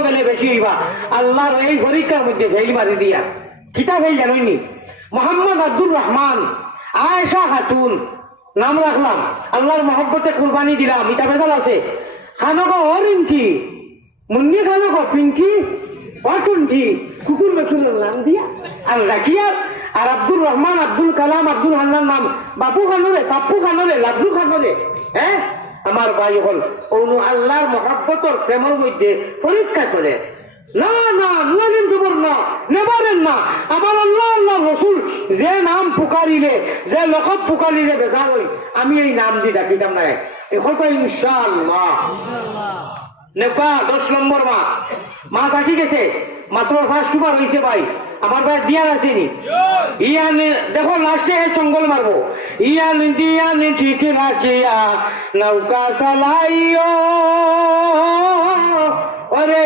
বেলে বেশি হইবা আল্লাহর এই পরীক্ষার মধ্যে ফেল মারি দিয়া কিতাব হয়ে জানইনি মোহাম্মদ আব্দুর রহমান আয়েশা খাতুন নাম রাখলাম আল্লাহর মহব্বতে কুরবানি দিলাম এটা বেজাল আছে খানগো অরিঙ্কি মুন্নি খানগো পিঙ্কি অটুনকি কুকুর মেকুরের নাম দিয়া আর রাখিয়া আর আব্দুর রহমান আব্দুল কালাম আব্দুল হান্নান নাম বাপু খানরে পাপ্পু খানরে লাড্ডু খানরে হ্যাঁ আমার ভাই হল অনু আল্লাহর মহব্বতর প্রেমের মধ্যে পরীক্ষা করে না না নামেন খবর না নেবারেন না আমার আল্লাহ আল্লাহ রসুল যে নাম পুকারিলে যে লকব পুকারিলে বেজা হই আমি এই নাম দি ডাকিতাম না এখন তো ইনশাআল্লাহ নেপা 10 নম্বর মা থাকি গেছে মাত্র ফার্স্ট বার হয়েছে ভাই আমার ভাই দিয়ান আসেনি ইয়ান দেখো লাস্টে চঙ্গল মারবো ইয়ান দিয়ান ঠিক রাখিয়া নৌকা চালাইও ওরে